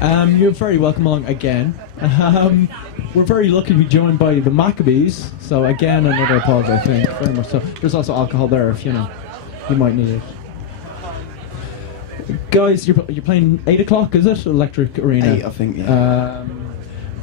You're very welcome along again. We're very lucky to be joined by the Maccabees. So again, another apology, I think, very much so. There's also alcohol there if, you know, you might need it. Guys, you're playing 8 o'clock, is it? Electric Arena. 8, I think, yeah.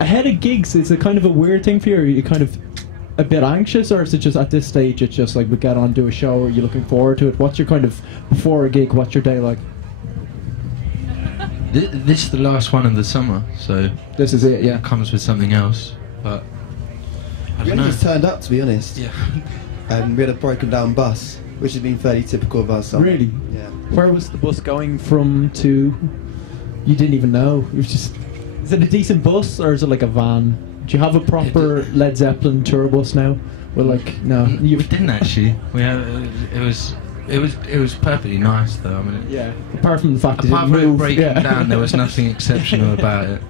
Ahead of gigs, is it kind of a weird thing for you? Are you kind of a bit anxious, or is it just at this stage, it's just like we get on, do a show, are you looking forward to it? What's your kind of, before a gig, what's your day like? This is the last one of the summer, so this is it, yeah. It comes with something else, but I We don't only know. just turned up, to be honest. Yeah. We had a broken down bus, which has been fairly typical of our summer. Really? Yeah. Where was the bus going from to? You didn't even know. It was just. Is it a decent bus or is it like a van? Do you have a proper Led Zeppelin tour bus now? Well, like no. We didn't actually. We had, it was perfectly nice though. I mean, yeah. Apart from the fact it apart didn't from it move, breaking yeah. down, there was nothing exceptional about it.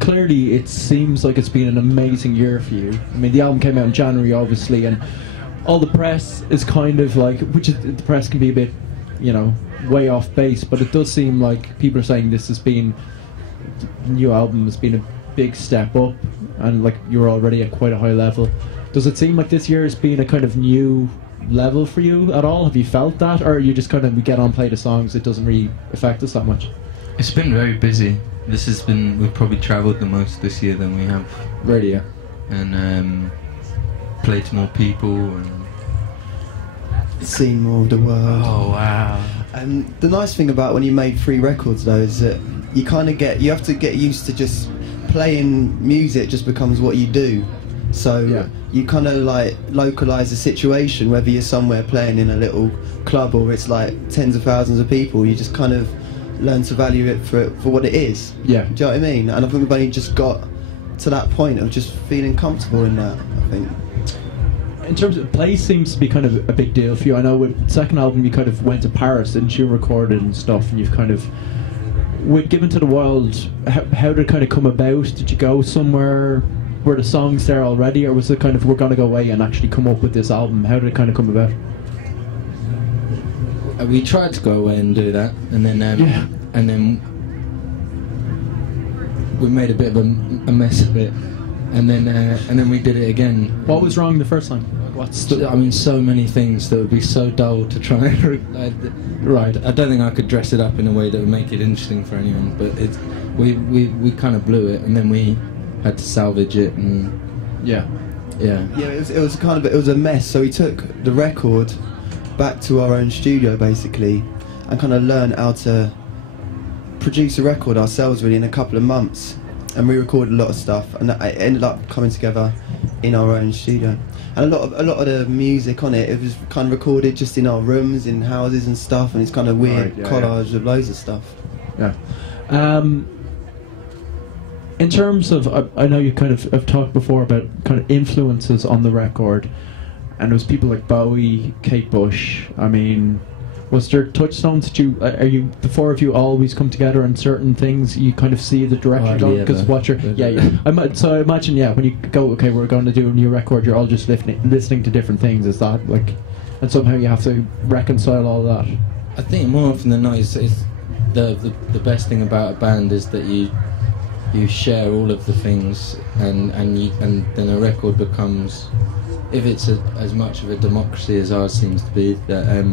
Clearly, it seems like it's been an amazing year for you. I mean, the album came out in January, obviously, and all the press is kind of like, which is, the press can be a bit, you know, way off base, but it does seem like people are saying this has been, the new album has been a big step up, and like you're already at quite a high level. Does it seem like this year has been a kind of new level for you at all? Have you felt that, or are you just kind of, we get on, play the songs, it doesn't really affect us that much? It's been very busy. This has been, we've probably travelled the most this year than we have. Really, yeah. And played to more people and Seen more of the world. oh wow. The nice thing about when you made 3 records though is that you kind of you have to get used to just playing music just becomes what you do. So yeah. You kind of like localise the situation, whether you're somewhere playing in a little club or it's like tens of thousands of people, you just kind of learn to value it for what it is. Yeah. Do you know what I mean? And I think we've only just got to that point of just feeling comfortable in that, I think. In terms of place, seems to be kind of a big deal for you. I know with the second album you kind of went to Paris, didn't you, recorded and stuff, and you've kind of, with Given to the World, how did it kind of come about? Did you go somewhere, were the songs there already, or was it kind of, we're going to go away and actually come up with this album? How did it kind of come about? We tried to go away and do that, and then yeah. and then we made a bit of a mess of it, and then we did it again. What was wrong the first time? I mean, so many things that would be so dull to try and right. I don't think I could dress it up in a way that would make it interesting for anyone, but we kind of blew it, and then we had to salvage it, and yeah. It was kind of, it was a mess. So we took the record back to our own studio basically, and kind of learned how to produce a record ourselves really in a couple of months, and we recorded a lot of stuff, and it ended up coming together in our own studio. And a lot of the music on it was kind of recorded just in our rooms, in houses and stuff, and it's kind of weird collage of loads of stuff. Yeah. In terms of, I know you kind of have talked before about kind of influences on the record, and there was people like Bowie, Kate Bush. I mean, was there touchstones that you, are you, the four of you always come together on certain things? You kind of see the direction going, because what you're, so I imagine, yeah, when you go, okay, we're going to do a new record, you're all just listening to different things. Is that like, and somehow you have to reconcile all that? I think more often than not, it's the best thing about a band is that you share all of the things, and then a record becomes, if it's as much of a democracy as ours seems to be, that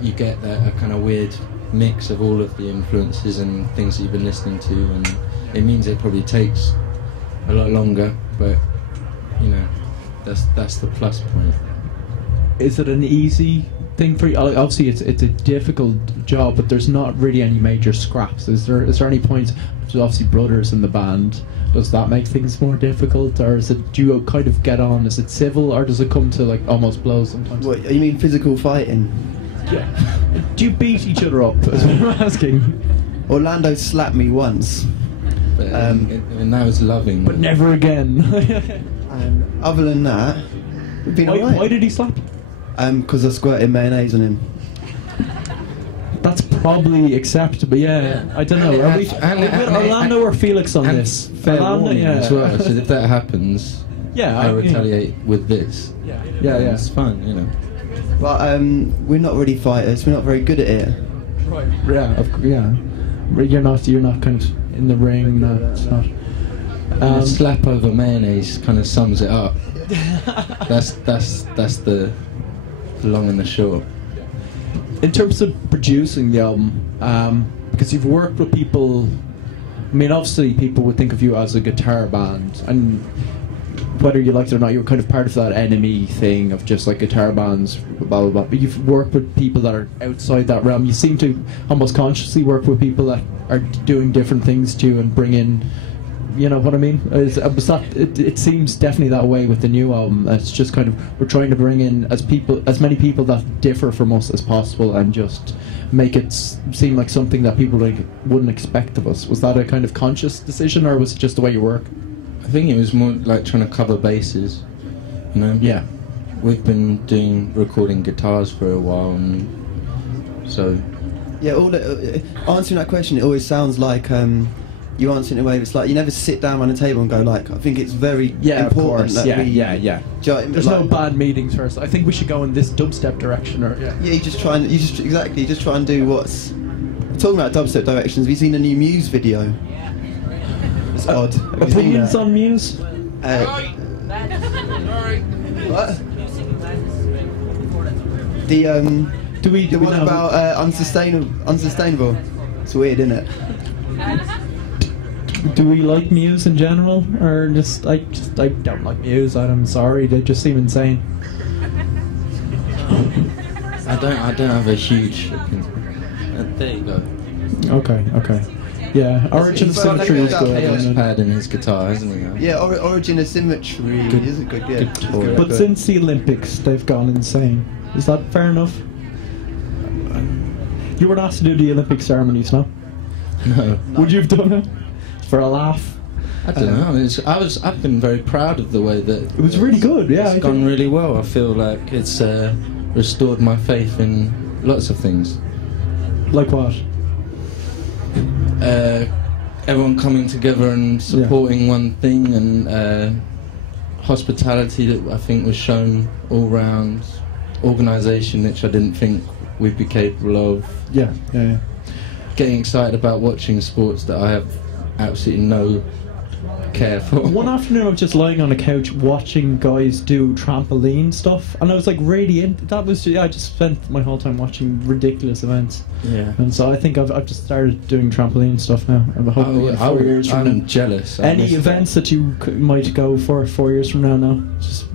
you get a kind of weird mix of all of the influences and things that you've been listening to, and it means it probably takes a lot longer, but you know, that's the plus point. Is it an easy thing for you? Obviously it's a difficult job, but there's not really any major scraps. Is there any points? There's obviously brothers in the band. Does that make things more difficult, or is it, do you kind of get on? Is it civil, or does it come to like almost blows sometimes? What, you mean physical fighting? Yeah. Do you beat each other up? Is what I'm asking. Orlando slapped me once, But, and that was loving. but never again. and other than that, we've been alright. Why did he slap you? Because I squirted mayonnaise on him. That's probably acceptable. Yeah. I don't know. Are we with Orlando or Felix on this? Fair Orlando, warning yeah. as well. So if that happens, Yeah, I retaliate with this. Yeah. It's fun, you know. But we're not really fighters. We're not very good at it. Right. Yeah. You're not kind of in the ring. No, it's not. A slap over mayonnaise kind of sums it up. That's the long and the short. In terms of producing the album, because you've worked with people, I mean, obviously people would think of you as a guitar band, and whether you liked it or not, you're kind of part of that enemy thing of just like guitar bands, blah blah blah. But you've worked with people that are outside that realm. You seem to almost consciously work with people that are doing different things to you and bring in, you know what I mean? It seems definitely that way with the new album. It's just kind of, we're trying to bring in as many people that differ from us as possible, and just make it seem like something that people like wouldn't expect of us. Was that a kind of conscious decision, or was it just the way you work? I think it was more like trying to cover bases, you know? Yeah. We've been recording guitars for a while, and so... Yeah, answering that question, it always sounds like you answer in a way it's like you never sit down around a table and go like, I think it's very important that we... Yeah. Do you know what I mean? There's like, no bad meetings first. I think we should go in this dubstep direction, or... Yeah, you just try and do what's... Talking about dubstep directions, have you seen the new Muse video? It's odd. Have you seen Opinions that? on Muse? What? The one about unsustainable. It's weird, isn't it? Do we like Muse in general, or just I don't like Muse. I'm sorry, they just seem insane. I don't have a huge... there you go. Okay. Yeah, Origin of Symmetry is good. Chaos pad in his guitar, hasn't he? Yeah, Origin of Symmetry is a good, yeah. But since the Olympics, they've gone insane. Is that fair enough? You weren't asked to do the Olympic ceremonies, no? No. Would you have done it? For a laugh? I don't know. I've been very proud of the way that it was really good. Yeah, it's gone really well. I feel like it's restored my faith in lots of things. Like what? Everyone coming together and supporting one thing, and hospitality that I think was shown all round, organisation which I didn't think we'd be capable of. Yeah. Getting excited about watching sports that I have absolutely no care for. One afternoon I was just lying on a couch watching guys do trampoline stuff, and I was like really I just spent my whole time watching ridiculous events. Yeah. And so I think I've just started doing trampoline stuff now. I'm jealous. Any events that you might go for 4 years from now? No. Just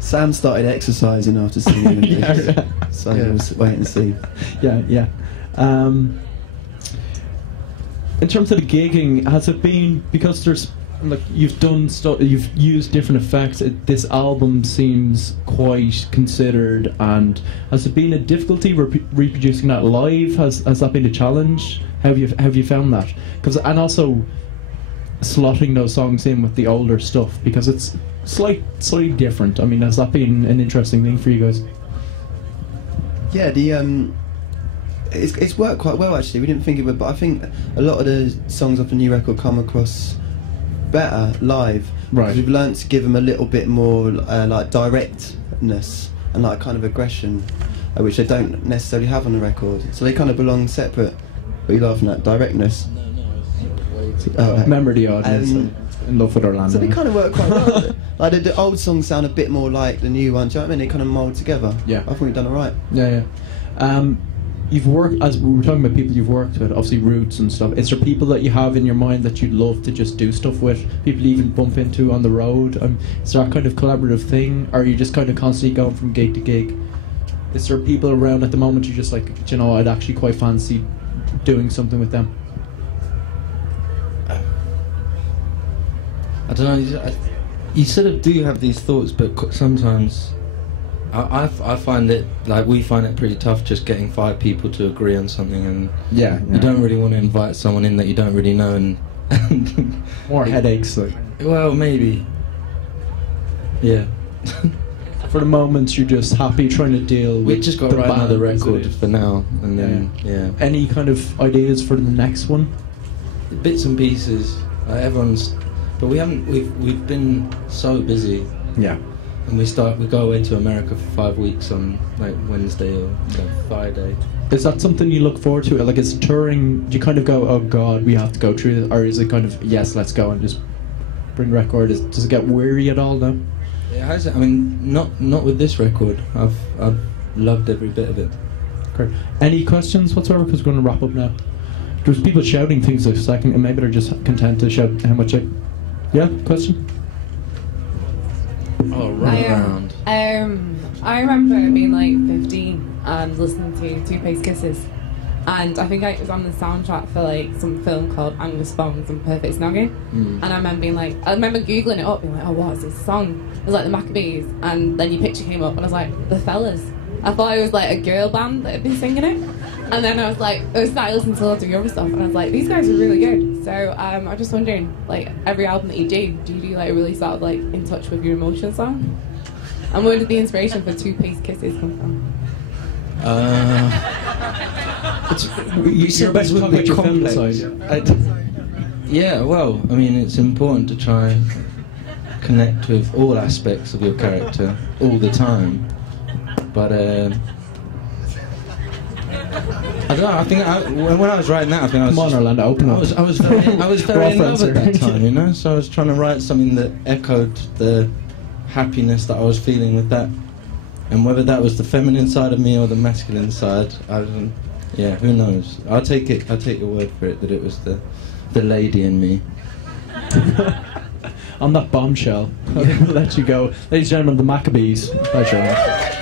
Sam started exercising after seeing the Olympics, so we'll wait and see. Yeah. In terms of the gigging, has it been, because there's like you've done stuff, you've used different effects, this album seems quite considered, and has it been a difficulty reproducing that live? Has that been a challenge? Have you found that? And also slotting those songs in with the older stuff, because it's slightly different. I mean, has that been an interesting thing for you guys? Yeah, it's worked quite well actually. We didn't think of it, but I think a lot of the songs off the new record come across better live. Right. We've learnt to give them a little bit more like directness and like kind of aggression, which they don't necessarily have on the record. So they kind of belong separate. What are you laughing at? Directness? No. Remember the audience. In love with Orlando. So they kind of work quite well. Like the old songs sound a bit more like the new ones. Do you know what I mean? They kind of mould together. Yeah. I think we've done it right. Yeah. You've worked, as we were talking about people you've worked with, obviously Roots and stuff. Is there people that you have in your mind that you'd love to just do stuff with? People you even bump into on the road? Is there that kind of collaborative thing? Or are you just kind of constantly going from gig to gig? Is there people around at the moment you're just like, you know, I'd actually quite fancy doing something with them? I don't know. You sort of do have these thoughts, but sometimes I find it, like, we find it pretty tough just getting 5 people to agree on something, and you don't really want to invite someone in that you don't really know, and more headaches. Like. Well, maybe. Yeah. For the moment, you're just happy trying to deal with. We've just got to write another record for now, and then Any kind of ideas for the next one? Bits and pieces. Everyone's. But we haven't. We've been so busy. Yeah. And we go away to America for 5 weeks on like Wednesday or Friday. Is that something you look forward to? Like, is touring, do you kind of go, oh god, we have to go through this? Or is it kind of, yes, let's go and just bring record? Does it get weary at all now? It has. I mean, not with this record. I've loved every bit of it. Great. Any questions whatsoever? Because we're going to wrap up now. There's people shouting things a second, and maybe they're just content to shout how much. Yeah, question? Oh, right around. I remember being like 15 and listening to Two Pace Kisses, and I think it was on the soundtrack for like some film called Angus Bongs and Perfect Snogging. And I remember being like, I remember googling it up, being like, oh, what is this song? It was like the Maccabees, and then your picture came up, and I was like, the Fellas. I thought it was like a girl band that had been singing it, and then I was like, I started listening to lots of your other stuff, and I was like, these guys are really good. So I'm just wondering, like, every album that you do like really sort of like in touch with your emotions song? And where did the inspiration for Two Pace Kisses come from? You're best talking about your film side. Yeah, well, I mean, it's important to try connect with all aspects of your character all the time. But I don't know. I think when I was writing that, I think I was. Come on, Orlando, open up. I was very in love at that time, you know. So I was trying to write something that echoed the happiness that I was feeling with that, and whether that was the feminine side of me or the masculine side, I don't. Yeah, who knows? I'll take your word for it that it was the lady in me. On that bombshell, I'll let you go, ladies and gentlemen. The Maccabees. Pleasure.